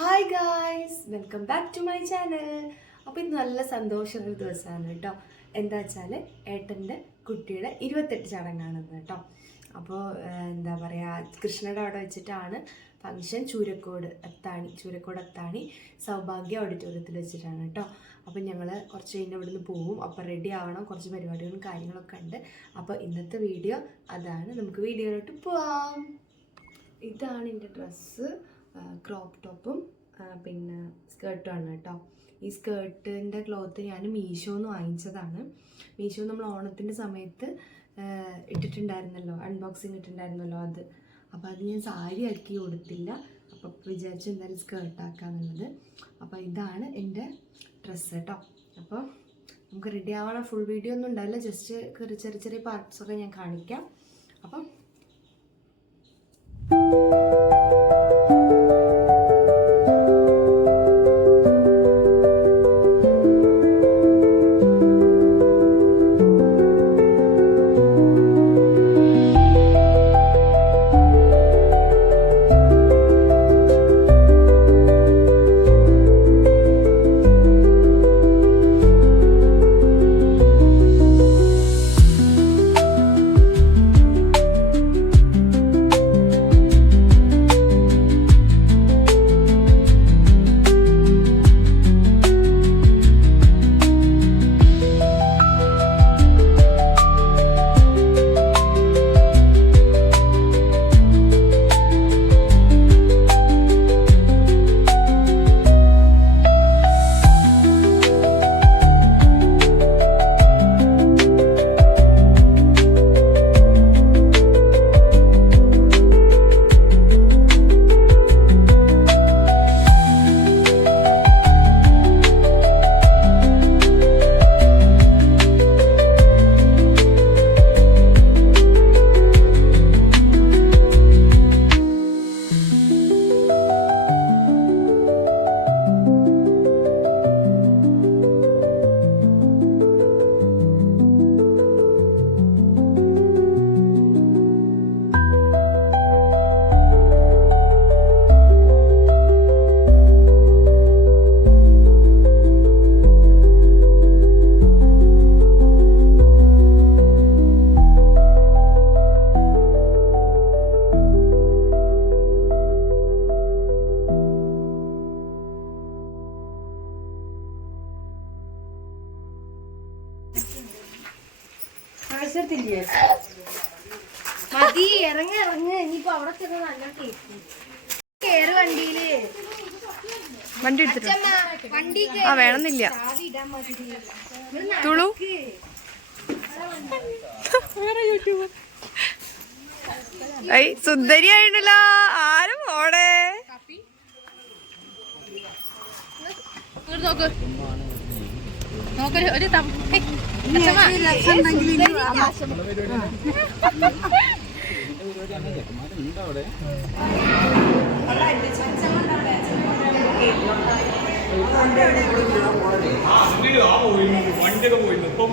Hi guys, welcome back to my channel. അപ്പോൾ ഇത് നല്ല സന്തോഷമുള്ള ദിവസമാണ് കേട്ടോ. എന്താ വെച്ചാൽ ഏട്ടൻ്റെ കുട്ടിയുടെ 28 ചടങ്ങാണ് കേട്ടോ. അപ്പോൾ എന്താ പറയുക, കൃഷ്ണയുടെ അവിടെ വെച്ചിട്ടാണ് ഫംഗ്ഷൻ. ചൂരക്കോട് അത്താണി സൗഭാഗ്യ ഓഡിറ്റോറിയത്തിൽ വെച്ചിട്ടാണ് കേട്ടോ. അപ്പോൾ ഞങ്ങൾ കുറച്ച് കഴിഞ്ഞ് ഇവിടെ നിന്ന് പോവും. അപ്പോൾ റെഡി ആവണം, കുറച്ച് പരിപാടികളും കാര്യങ്ങളൊക്കെ ഉണ്ട്. അപ്പോൾ ഇന്നത്തെ വീഡിയോ അതാണ്. നമുക്ക് വീഡിയോയിലോട്ട് പോവാം. ഇതാണ് എൻ്റെ ഡ്രസ്സ്. ക്രോപ്പ് ടോപ്പും പിന്നെ സ്കേർട്ടുമാണ് കേട്ടോ. ഈ സ്കേർട്ടിൻ്റെ ക്ലോത്ത് ഞാൻ മീഷോന്ന് വാങ്ങിച്ചതാണ്. മീഷോ നമ്മൾ ഓണത്തിൻ്റെ സമയത്ത് ഇട്ടിട്ടുണ്ടായിരുന്നല്ലോ, അൺബോക്സിങ് ഇട്ടിട്ടുണ്ടായിരുന്നല്ലോ അത്. അപ്പോൾ അത് ഞാൻ സാരി ആക്കി കൊടുത്തില്ല. അപ്പോൾ വിചാരിച്ചു എന്തായാലും സ്കേർട്ടാക്കാന്നുള്ളത്. അപ്പോൾ ഇതാണ് എൻ്റെ ഡ്രസ്സ് കേട്ടോ. അപ്പോൾ നമുക്ക് റെഡി ആവണം. ഫുൾ വീഡിയോ ഒന്നും ഉണ്ടാവില്ല, ജസ്റ്റ് ചെറിയ ചെറിയ പാർട്സൊക്കെ ഞാൻ കാണിക്കാം. അപ്പം മതി, ഇറങ്ങ ഇനിയിപ്പോ അവിടെ ചെന്ന് നല്ല കേറ് വണ്ടിയില്. വണ്ടി വണ്ടി വേണമെന്നില്ല. തുളു സുന്ദരിയായിട്ടല്ലോ. ആരും പോടെ നോക്ക് ഒരു വണ്ടിയൊക്കെ പോയിരുന്നു. ഇപ്പം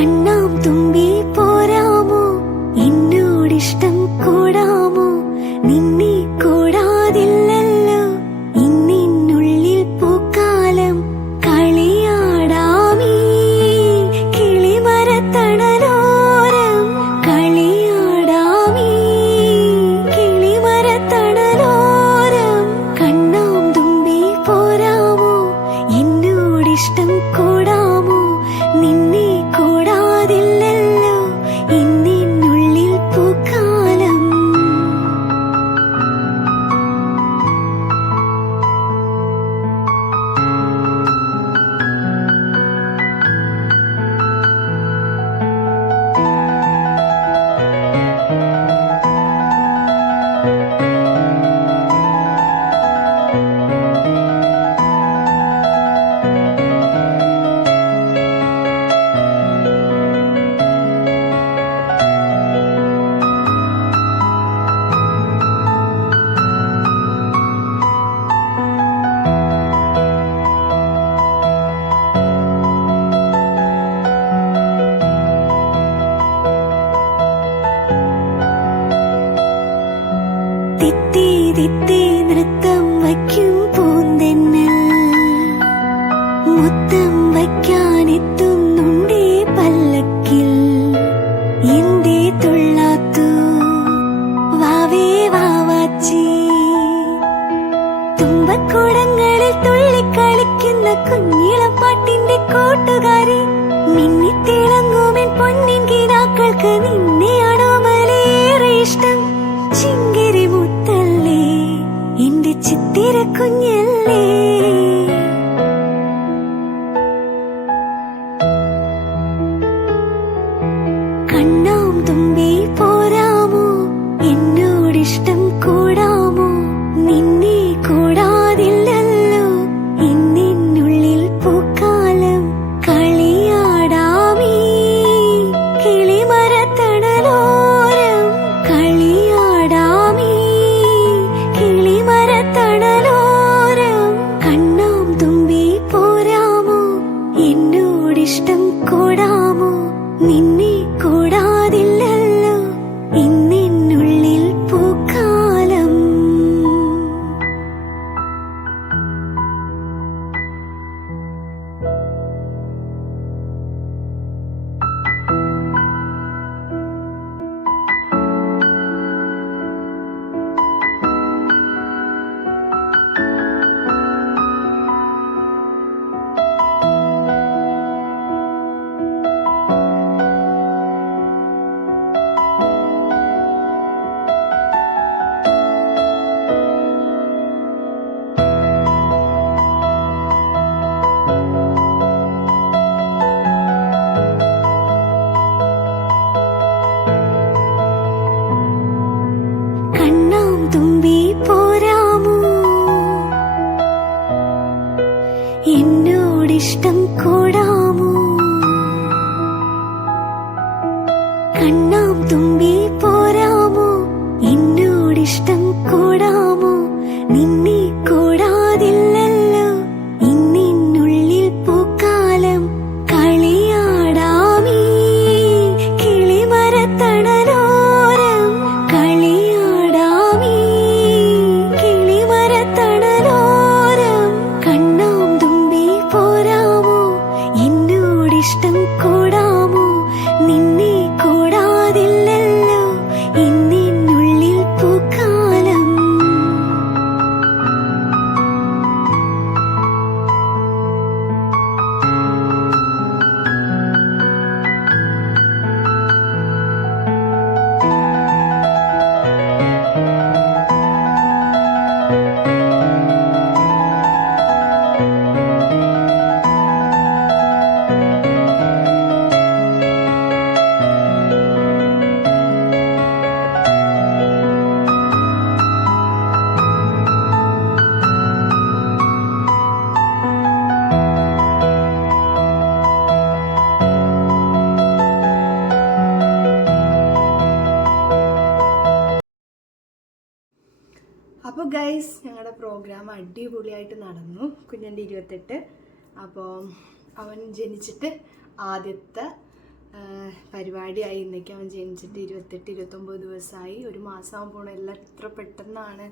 കണ്ണാം തുമ്പി പോരാമോ എന്നോടിഷ്ടം കൂടാമോ നിന്നെ കൂടാതില്ലല്ലോ ഇന്നിനുള്ളിൽ പൂക്കാലം കളിയാടാമീ കിളിമരത്തണലോരം കളിയാടാമീ കിളിമരത്തണലോരം കണ്ണാം തുമ്പി പോരാമോ എന്നോടിഷ്ടം കൂടാമോ നിന്നെ കൂടാതില്ലല്ലോ ഇന്നിനുള്ളിൽ പൂക്കാലം തിത്തി തിത്തി നൃത്തം വയ്ക്കും പൂന്തെന്നൽ മുത്തം വയ്ക്കാനെത്തുന്നുണ്ടേ പല്ലക്കിൽ എന്തേ തുള്ളാത്തു വാവേ വാവാച്ചി തുമ്പക്കുടങ്ങളിൽ തുള്ളിക്കളിക്കുന്ന കുഞ്ഞിളപ്പാട്ടിന്റെ കൂട്ടുകാരി മിന്നിത്തിളങ്ങുമെൻ പൊന്നിൻ കിനാക്കൾക്ക് നിന്നെയാണോ മലേറെ ഇഷ്ടം ചിങ്കിരി മുത്തല്ലേ എന്റെ ചിത്തിര കുഞ്ഞല്ലേ കണ്ണാം തുമ്പി പോരാമോ എന്നോടിഷ്ടം കൂടാമോ നിന്നെ കൂടാതില്ലല്ലോ ഇന്നിനുള്ളിൽ പൂക്കാലം കളിയാടാമീ കിളിമരത്തണലോരം കളിയാടാമീ കിളിമരത്തണലോരം കണ്ണാം തുമ്പി പോരാമോ എന്നോടിഷ്ടം കൂടാമോ നിന്നെ കൂടാതില്ലല്ലോ ഇന്നിനുള്ളിൽ പൂക്കാലം കണ്ണാം തുമ്പി പോരാമോ എന്നോടിഷ്ടം കൂടാമോ കണ്ണാം തുമ്പി പോരാമോ എന്നോടിഷ്ടം കൂടാമോ നിന്നെ കൂടാതില്ലല്ലോ ഇന്നിനുള്ളിൽ പൂക്കാലം കളിയാടാമീ കിളിമരത്തണലോരം കളിയാടാമീ കിളിമരത്തണലോരം കണ്ണാം തുമ്പി പോരാമോ എന്നോടിഷ്ടം കൂടാമോ നിന്നെ കൂടാതില്ലല്ലോ ഇന്നിനുള്ളിൽ പൂക്കാലം അപ്പോൾ ഗൈസ് ഞങ്ങളുടെ പ്രോഗ്രാം അടിപൊളിയായിട്ട് നടന്നു. കുഞ്ഞൻ്റെ 28. അപ്പോൾ അവൻ ജനിച്ചിട്ട് ആദ്യത്തെ പരിപാടിയായി. ഇന്നേക്ക് അവൻ ജനിച്ചിട്ട് 28-29 ദിവസമായി. ഒരു മാസമാകുമ്പോൾ പോകണം. എല്ലാം എത്ര പെട്ടെന്നാണ്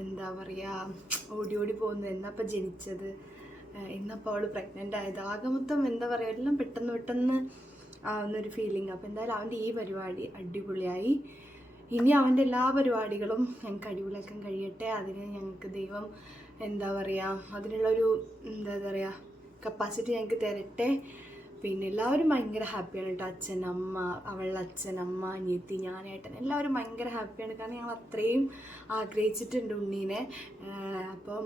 എന്താ പറയുക ഓടി ഓടി പോകുന്നത്. എന്നപ്പോൾ ജനിച്ചത്, എന്നപ്പോൾ അവൾ പ്രഗ്നൻ്റ് ആയത്, ആകെ മൊത്തം എന്താ പറയുക എല്ലാം പെട്ടെന്ന് പെട്ടെന്ന് ആവുന്നൊരു ഫീലിംഗ്. അപ്പോൾ എന്തായാലും അവൻ്റെ ഈ പരിപാടി അടിപൊളിയായി. ഇനി അവൻ്റെ എല്ലാ പരിപാടികളും ഞങ്ങൾക്ക് അടിപൊളിയാക്കാൻ കഴിയട്ടെ. അതിന് ഞങ്ങൾക്ക് ദൈവം എന്താ പറയുക അതിനുള്ളൊരു എന്താ പറയുക കപ്പാസിറ്റി ഞങ്ങൾക്ക് തരട്ടെ. പിന്നെ എല്ലാവരും ഭയങ്കര ഹാപ്പിയാണ് കേട്ടോ. അച്ഛൻ, അമ്മ, അവളുടെ അച്ഛൻ, അമ്മ, അനിയത്തി, ഞാനേട്ടൻ എല്ലാവരും ഭയങ്കര ഹാപ്പിയാണ്. കാരണം ഞങ്ങൾ അത്രയും ആഗ്രഹിച്ചിട്ടുണ്ട് ഉണ്ണീനെ. അപ്പം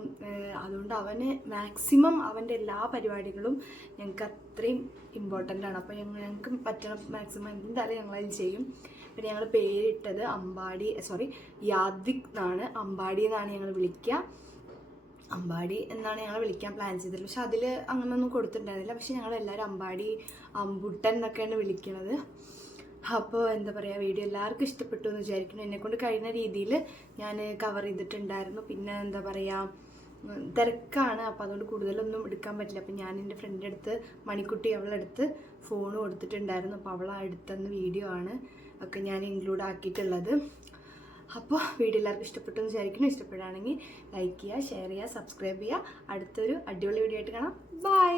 അതുകൊണ്ട് അവന് മാക്സിമം അവൻ്റെ എല്ലാ പരിപാടികളും ഞങ്ങൾക്ക് അത്രയും ഇമ്പോർട്ടൻ്റ് ആണ്. അപ്പോൾ ഞങ്ങൾക്ക് പറ്റണം മാക്സിമം എന്തായാലും ഞങ്ങളത് ചെയ്യും. പിന്നെ ഞങ്ങൾ പേരിട്ടത് യാദ്വിക് എന്നാണ്. അമ്പാടി എന്നാണ് ഞങ്ങൾ വിളിക്കുക. അമ്പാടി എന്നാണ് ഞങ്ങൾ വിളിക്കാൻ പ്ലാൻ ചെയ്തത്. പക്ഷെ അതിൽ അങ്ങനെയൊന്നും കൊടുത്തിട്ടുണ്ടായിരുന്നില്ല. പക്ഷെ ഞങ്ങളെല്ലാവരും അമ്പാടി, അമ്പുട്ടൻ എന്നൊക്കെയാണ് വിളിക്കുന്നത്. അപ്പോൾ എന്താ പറയുക വീഡിയോ എല്ലാവർക്കും ഇഷ്ടപ്പെട്ടു എന്ന് വിചാരിക്കുന്നു. എന്നെക്കൊണ്ട് കഴിയുന്ന രീതിയിൽ ഞാൻ കവർ ചെയ്തിട്ടുണ്ടായിരുന്നു. പിന്നെ എന്താ പറയുക തിരക്കാണ്, അപ്പോൾ അതുകൊണ്ട് കൂടുതലൊന്നും എടുക്കാൻ പറ്റില്ല. അപ്പോൾ ഞാൻ എൻ്റെ ഫ്രണ്ടിൻ്റെ അടുത്ത് മണിക്കുട്ടി അവളുടെ അടുത്ത് ഫോൺ കൊടുത്തിട്ടുണ്ടായിരുന്നു. അപ്പോൾ അവൾ അടുത്തുനിന്ന് വീഡിയോ ആണ് ഒക്കെ ഞാൻ ഇൻക്ലൂഡ് ആക്കിയിട്ടുള്ളത്. അപ്പോൾ വീഡിയോ എല്ലാവർക്കും ഇഷ്ടപ്പെട്ടു എന്ന് വിചാരിക്കുന്നു. ഇഷ്ടപ്പെടുകയാണെങ്കിൽ ലൈക്ക് ചെയ്യുക, ഷെയർ ചെയ്യുക, സബ്സ്ക്രൈബ് ചെയ്യുക. അടുത്തൊരു അടിപൊളി വീഡിയോ ആയിട്ട് കാണാം. ബൈ.